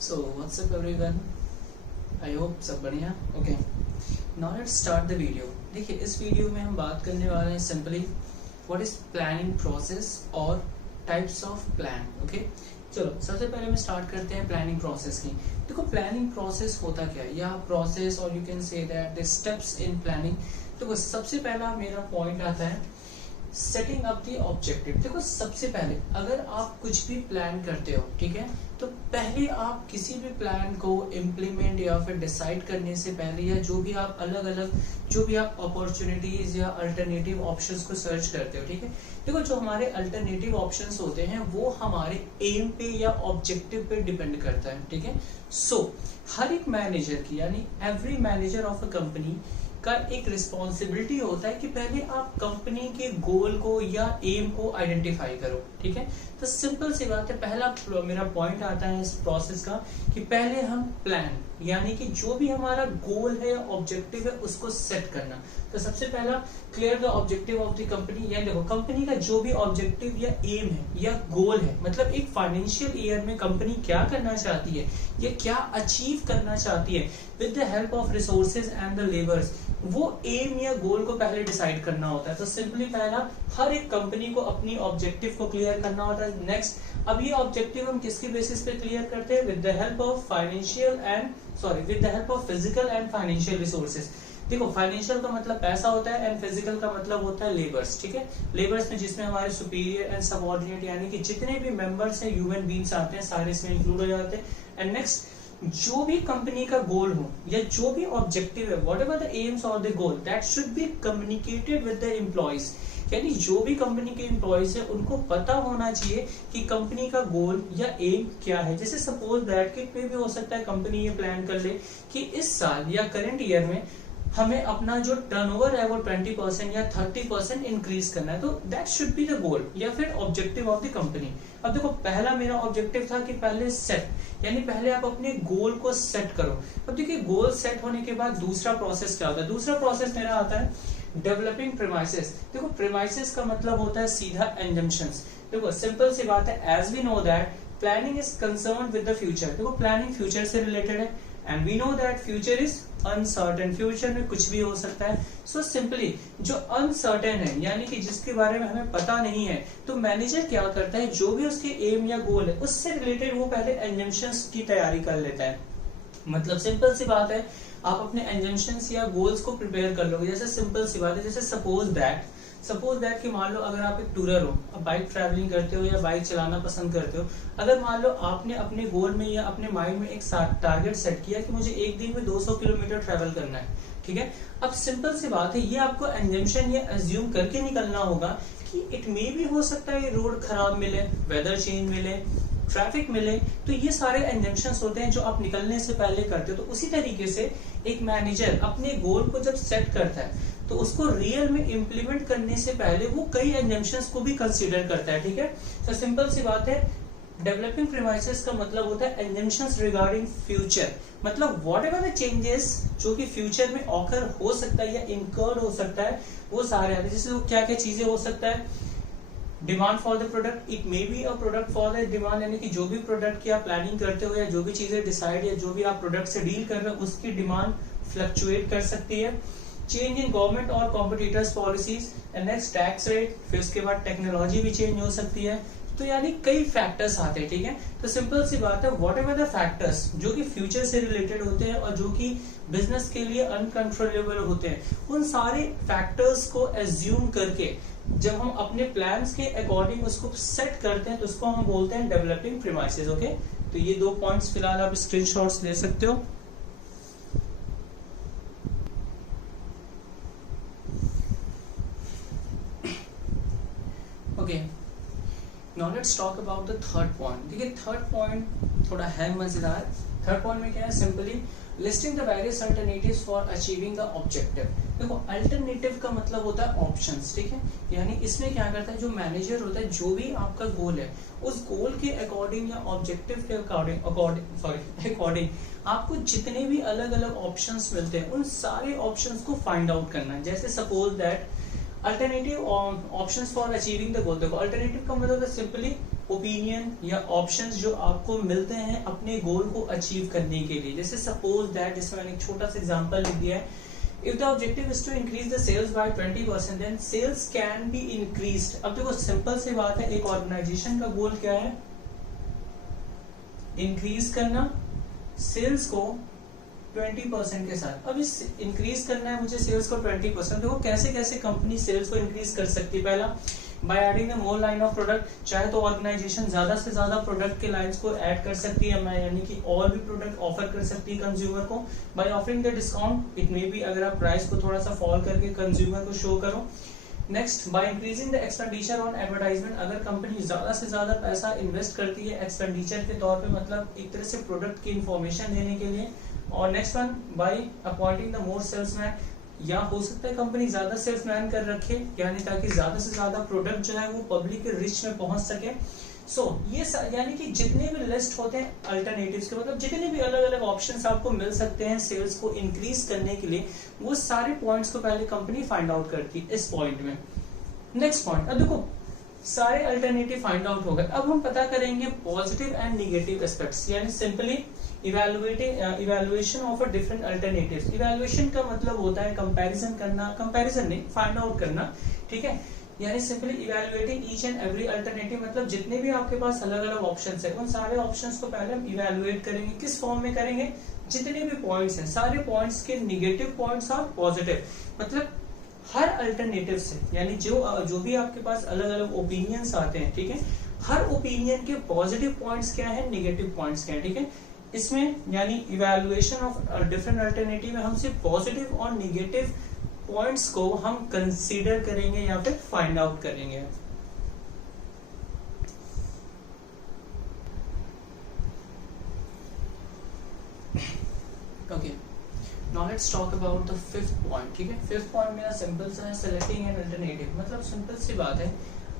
So what's up everyone? I hope सब बढ़िया. Okay. Now let's start the video. देखिए इस वीडियो में हम बात करने वाले हैं simply what is planning process और types of plan. Okay. चलो सबसे पहले हम स्टार्ट करते हैं प्लानिंग प्रोसेस की. देखो प्लानिंग प्रोसेस होता क्या है या प्रोसेस और you can say that the steps in planning. देखो सबसे पहला मेरा पॉइंट आता है सेटिंग अप द ऑब्जेक्टिव. देखो सबसे पहले अगर आप कुछ भी प्लान करते हो, ठीक है, तो पहले आप किसी भी प्लान को इम्प्लीमेंट या फिर डिसाइड करने से पहले या जो भी आप अलग अलग जो भी आप अपॉर्चुनिटीज या अल्टरनेटिव ऑप्शंस को सर्च करते हो, ठीक है, देखो जो हमारे अल्टरनेटिव ऑप्शंस होते हैं वो हमारे एम पे या ऑब्जेक्टिव पे डिपेंड करता है, ठीक है. सो हर एक मैनेजर की यानी every manager of a company का एक रिस्पॉन्सिबिलिटी होता है कि पहले आप कंपनी के गोल को या एम को आइडेंटिफाई करो, ठीक है. तो सिंपल सी बात है, पहला मेरा पॉइंट आता है इस प्रोसेस का कि पहले हम प्लान यानी कि जो भी हमारा गोल है या ऑब्जेक्टिव है उसको सेट करना. तो सबसे पहला clear the objective of the company. या देखो कंपनी का जो भी ऑब्जेक्टिव या एम है या गोल है, मतलब एक फाइनेंशियल ईयर में कंपनी क्या करना चाहती है या क्या अचीव करना चाहती है with the help of resources and the labours, वो एम या गोल को पहले डिसाइड करना होता है. तो सिंपली पहला हर एक कंपनी को अपनी ऑब्जेक्टिव को क्लियर करना होता है. नेक्स्ट अब ये ऑब्जेक्टिव हम किसके बेसिस पे क्लियर करते हैं? With the help of with the help of physical and financial resources. देखो फाइनेंशियल का मतलब पैसा होता है एंड फिजिकल का मतलब होता है लेबर्स, ठीक है. लेबर्स में जिसमें हमारे सुपीरियर एंड सबऑर्डिनेट यानी कि जितने भी मेंबर्स हैं ह्यूमन बीइंग्स आते हैं सारे इसमें इंक्लूड हो जाते हैं. एंड नेक्स्ट जो भी कंपनी का गोल हो या जो भी ऑब्जेक्टिव है वॉट एवर द एम्स और the goal that should be communicated with the employees. यानी जो भी कंपनी के एम्प्लॉइज है उनको पता होना चाहिए कि कंपनी का गोल या एम क्या है. जैसे सपोज दैट कि कोई भी हो सकता है कंपनी ये प्लान कर ले कि इस साल या करंट ईयर में हमें अपना जो टर्नओवर है वो 20% या 30% इंक्रीज करना है. तो that should be the goal या फिर ऑब्जेक्टिव ऑफ द कंपनी. अब देखो पहला मेरा ऑब्जेक्टिव था कि पहले सेट यानी पहले आप अपने गोल को सेट करो. अब देखिए गोल सेट होने के बाद दूसरा प्रोसेस क्या होता है? दूसरा प्रोसेस मेरा आता है डेवलपिंग प्रीमाइसेस. देखो प्रीमाइसेस का मतलब होता है सीधा एजम्पशंस. देखो सिंपल सी बात है, as we know that planning is concerned with the future. देखो प्लानिंग फ्यूचर से रिलेटेड है and we know that future is uncertain. Future में कुछ भी हो सकता है. सो सिंपली जो अनसर्टेन है यानी कि जिसके बारे में हमें पता नहीं है, तो मैनेजर क्या करता है जो भी उसके एम या गोल है उससे रिलेटेड वो पहले एजम्पशंस की तैयारी कर लेता है. मतलब सिंपल सी बात है, आप अपने एजम्पशंस या गोल्स को प्रिपेयर कर लोगे. जैसे सिंपल सी बात है, जैसे सपोज दैट कि मान लो अगर आप एक टूरर हो, अब बाइक ट्रैवलिंग करते हो या बाइक चलाना पसंद करते हो, अगर मान लो आपने अपने गोल में या अपने माइंड में एक टारगेट सेट किया कि मुझे एक दिन में 200 किलोमीटर ट्रैवल करना है, ठीक है. अब सिंपल सी बात है, ये आपको एजम्पशन या अज्यूम करके निकलना होगा कि इट मे भी हो सकता है रोड खराब मिले, वेदर चेंज मिले, ट्रैफिक मिले. तो ये सारे एजम्पशंस होते हैं जो आप निकलने से पहले करते हो. तो उसी तरीके से एक मैनेजर अपने गोल को जब सेट करता है तो उसको रियल में इम्प्लीमेंट करने से पहले वो कई एजम्पशंस को भी कंसीडर करता है, ठीक है. तो सिंपल सी बात है, डेवलपिंग प्रीमाइसेस का मतलब होता है एजम्पशंस रिगार्डिंग फ्यूचर. मतलब व्हाट एवर द चेंजेस जो कि फ्यूचर में ऑकर हो सकता है या इनकर्ड हो सकता है वो सारे आते हैं. जैसे क्या क्या चीजें हो सकता है? Demand for the product, it may be a product for the demand, यानी कि जो भी प्रोडक्ट की आप प्लानिंग करते हो या जो भी चीजें डिसाइड या जो भी आप प्रोडक्ट से डील कर रहे हो उसकी डिमांड फ्लक्चुएट कर सकती है. चेंज इन गवर्नमेंट और competitors policies and next tax rate, फिर उसके बाद टेक्नोलॉजी भी चेंज हो सकती है. तो यानी कई फैक्टर्स आते हैं, ठीक है. तो सिंपल सी बात है, व्हाट एवर द फैक्टर्स जो कि फ्यूचर से रिलेटेड होते हैं और जो कि बिजनेस के लिए अनकंट्रोलेबल होते हैं, उन सारे फैक्टर्स को एज्यूम करके जब हम अपने प्लान्स के अकॉर्डिंग उसको सेट करते हैं तो उसको हम बोलते हैं डेवलपिंग प्रीमाइसेस. ओके, तो ये 2 पॉइंट्स फिलहाल आप स्क्रीनशॉट्स ले सकते हो. Okay, now let's talk about the third point. देखिए थर्ड पॉइंट थोड़ा है मजेदार. थर्ड पॉइंट में क्या है? Simply listing the various alternatives for achieving the objective. देखो अल्टरनेटिव का मतलब होता है ऑप्शंस, ठीक है. यानी इसमें क्या करता है जो मैनेजर होता है, जो भी आपका गोल है उस गोल के अकॉर्डिंग या ऑब्जेक्टिव के अकॉर्डिंग आपको जितने भी अलग अलग ऑप्शंस मिलते हैं उन सारे ऑप्शंस को फाइंड आउट करना है. जैसे suppose that alternative options for achieving the goal. देखो अल्टरनेटिव का मतलब सिंपली ओपिनियन या ऑप्शंस जो आपको मिलते हैं अपने गोल को अचीव करने के लिए। जैसे सपोज दैट, जिसमें मैंने एक छोटा सा एग्जांपल लिख दिया है, if the objective is to increase the sales by 20% then sales can be increased। अब देखो सिंपल सी बात है, एक ऑर्गेनाइजेशन का गोल क्या है, इंक्रीज करना सेल्स को 20% के साथ। अब इस इंक्रीज करना है मुझे सेल्स को 20%, देखो कैसे कैसे कंपनी सेल्स को इंक्रीज कर सकती है। पहला, by adding more line of product, चाहे तो ऑर्गेनाइजेशन ज्यादा से ज्यादा प्रोडक्ट के लाइंस को ऐड कर सकती है, यानी कि और भी प्रोडक्ट ऑफर कर सकती है कंज्यूमर को। By offering the discount, it may be अगर आप प्राइस को थोड़ा सा फॉल करके कंज्यूमर को शो करो। Next, by increasing the expenditure on advertisement, अगर कंपनी ज्यादा से ज्यादा पैसा इन्वेस्ट करती है एक्सपेंडिचर के तौर पे, मतलब एक तरह से प्रोडक्ट की इंफॉर्मेशन देने के लिए। और next one, by appointing the more salesman, या हो सकता है कंपनी ज्यादा सेल्समैन कर रखे, यानी ताकि ज्यादा से ज्यादा प्रोडक्ट जो है वो पब्लिक के रिच में पहुंच सके। सो ये यानी कि जितने भी लिस्ट होते हैं अल्टरनेटिव्स के, मतलब जितने भी अलग अलग ऑप्शंस आपको मिल सकते हैं सेल्स को इंक्रीज करने के लिए, वो सारे पॉइंट्स को पहले कंपनी फाइंड आउट करती है इस पॉइंट में। नेक्स्ट पॉइंट, अब देखो सारे अल्टरनेटिव फाइंड आउट हो गए, अब हम पता करेंगे पॉजिटिव एंड निगेटिव एस्पेक्ट्स, यानी simply evaluation of a different alternatives. Evaluation का मतलब होता है कंपैरिजन करना, कंपैरिजन नहीं फाइंड आउट करना, ठीक है, यानी simply evaluating each and every alternative, मतलब जितने भी आपके पास अलग अलग ऑप्शंस है उन सारे ऑप्शंस को पहले हम इवैल्यूएट करेंगे। किस फॉर्म में करेंगे, जितने भी पॉइंट्स हैं सारे पॉइंट्स के निगेटिव पॉइंट्स और पॉजिटिव, मतलब हर अल्टरनेटिव से, यानी जो भी आपके पास अलग अलग ओपिनियंस आते हैं, ठीक है, हर ओपिनियन के पॉजिटिव पॉइंट्स क्या है, निगेटिव पॉइंट्स क्या है, ठीक है। इसमें यानी इवैल्यूएशन ऑफ डिफरेंट अल्टरनेटिव में हम सिर्फ पॉजिटिव और निगेटिव पॉइंट्स को हम कंसीडर करेंगे या फिर फाइंड आउट करेंगे। Okay, now let's talk about the fifth point, ठीक है। फिफ्थ पॉइंट मेरा सिंपल सा है, सेलेक्टिंग एन अल्टरनेटिव, मतलब सिंपल सी बात है।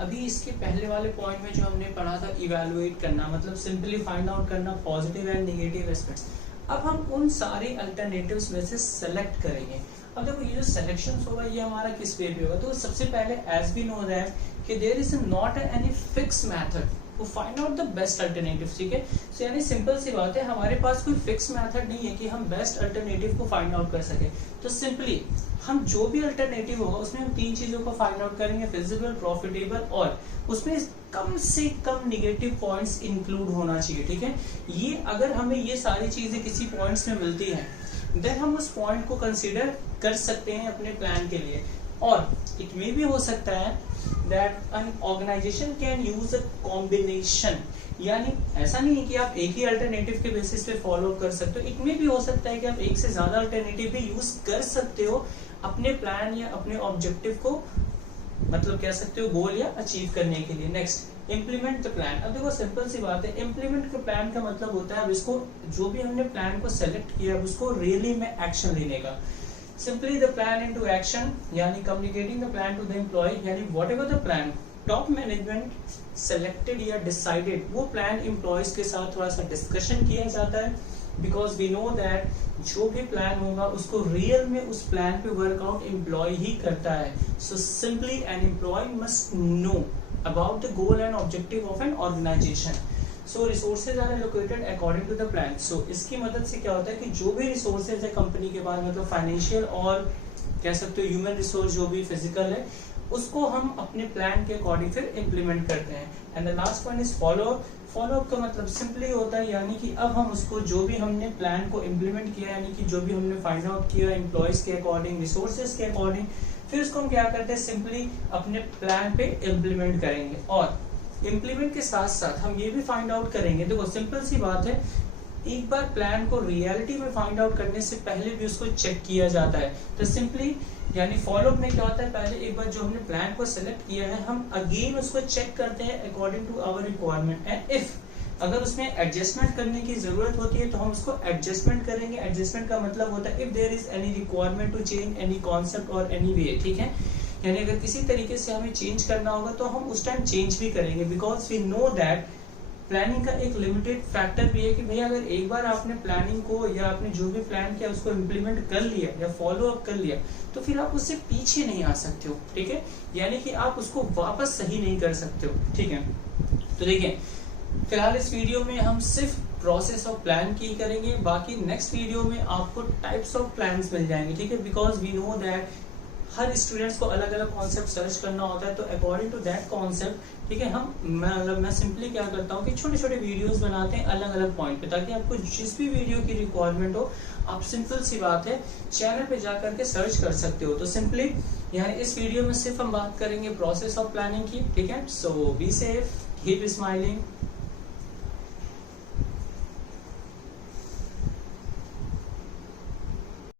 अभी इसके पहले वाले पॉइंट में जो हमने पढ़ा था इवैल्यूएट करना, मतलब सिंपली फाइंड आउट करना पॉजिटिव एंड नेगेटिव एस्पेक्ट्स, अब हम उन सारे अल्टरनेटिव्स में से सेलेक्ट करेंगे। अब देखो ये जो सिलेक्शन होगा ये हमारा किस वे पे होगा, तो सबसे पहले एज वी नो दैट कि there is not any fix method to find out the best alternative, ठीक है। सो यानी सिंपल सी बात है, हमारे पास कोई फिक्स मेथड नहीं है कि हम बेस्ट अल्टरनेटिव को फाइंड आउट कर सके। तो सिंपली हम जो भी अल्टरनेटिव होगा उसमें हम तीन चीजों को फाइंड आउट करेंगे, फिजिबल, प्रॉफिटेबल और उसमें कम से कम निगेटिव पॉइंट्स इंक्लूड होना चाहिए, ठीक है। ये अगर हमें ये सारी चीजें किसी पॉइंट्स में मिलती है देन हम उस पॉइंट को कंसीडर कर सकते हैं अपने प्लान के लिए। और इट मे भी हो सकता है that an organization can use a combination, यानी ऐसा नहीं है कि आप एक ही अल्टरनेटिव के बेसिस पे फॉलो कर सकते हो, इट मे भी हो सकता है कि आप एक से ज्यादा अल्टरनेटिव भी यूज कर सकते हो अपने प्लान या अपने ऑब्जेक्टिव को, मतलब कह सकते हो गोल या अचीव करने के लिए। Next, implement the plan. अब देखो सिंपल सी बात है, इम्प्लीमेंट के प्लान का मतलब होता है अब इसको, जो भी हमने प्लान को सेलेक्ट किया अब उसको रियली में एक्शन लेने का। Simply the plan into action, यानी communicating the plan to the employee, यानी whatever the plan top management selected या डिसाइडेड, वो प्लान एम्प्लॉयज के साथ थोड़ा सा डिस्कशन किया जाता है, बिकॉज वी नो दैट जो भी प्लान होगा उसको रियल में उस प्लान पे वर्कआउट एम्प्लॉय ही करता है। So simply an employ must know about the goal and objective of an organization. So resources are allocated according to the plan. So इसकी मदद से क्या होता है कि जो भी resources है कंपनी के पास, मतलब फाइनेंशियल और कह सकते हो ह्यूमन रिसोर्स जो भी फिजिकल है, उसको हम अपने प्लान के अकॉर्डिंग फिर इम्प्लीमेंट करते हैं। And the last one is follow up. Follow up का मतलब सिंपली होता है यानी कि अब हम उसको जो भी हमने प्लान को इम्प्लीमेंट किया, यानी कि जो भी हमने फाइंड आउट किया एम्प्लॉयज के अकॉर्डिंग, रिसोर्सेज के अकॉर्डिंग, फिर उसको हम क्या करते हैं सिंपली अपने प्लान पे इम्प्लीमेंट करेंगे। और इम्प्लीमेंट के साथ साथ हम ये भी फाइंड आउट करेंगे, देखो सिंपल सी बात है, एक बार प्लान को रियलिटी में फाइंड आउट करने से पहले भी उसको चेक किया जाता है। तो सिंपली यानी फॉलो अप में क्या होता है, पहले एक बार जो हमने प्लान को सिलेक्ट किया है हम अगेन उसको चेक करते हैं according to our requirement, and if अगर उसमें एडजस्टमेंट करने की जरूरत होती है तो हम उसको एडजस्टमेंट करेंगे। एडजस्टमेंट का मतलब होता है if there is any requirement to change any concept और एनी वे, ठीक है, यानी अगर किसी तरीके से हमें चेंज करना होगा तो हम उस टाइम चेंज भी करेंगे, because we know that planning का एक लिमिटेड फैक्टर भी है कि भैया अगर एक बार आपने प्लानिंग को या आपने जो भी प्लान किया उसको इम्प्लीमेंट कर लिया या फॉलो अप कर लिया तो फिर आप उससे पीछे नहीं आ सकते हो, ठीक है, यानी कि आप उसको वापस सही नहीं कर सकते हो, ठीक है। तो देखिए फिलहाल इस वीडियो में हम सिर्फ प्रोसेस ऑफ प्लान की करेंगे, बाकी नेक्स्ट वीडियो में आपको टाइप्स ऑफ प्लान्स मिल जाएंगे, ठीक है। बिकॉज वी नो दैट हर स्टूडेंट्स को अलग अलग कॉन्सेप्ट सर्च करना होता है, तो अकॉर्डिंग टू दैट कॉन्सेप्ट, ठीक है, मैं सिंपली क्या करता हूँ कि छोटे छोटे वीडियोस बनाते हैं अलग अलग पॉइंट पे, ताकि आपको जिस भी वीडियो की रिक्वायरमेंट हो आप सिंपल सी बात है चैनल पे जा करके सर्च कर सकते हो। तो सिंपली यानी इस वीडियो में सिर्फ हम बात करेंगे प्रोसेस ऑफ प्लानिंग की, ठीक है। सो बी सेफ, कीप स्माइलिंग।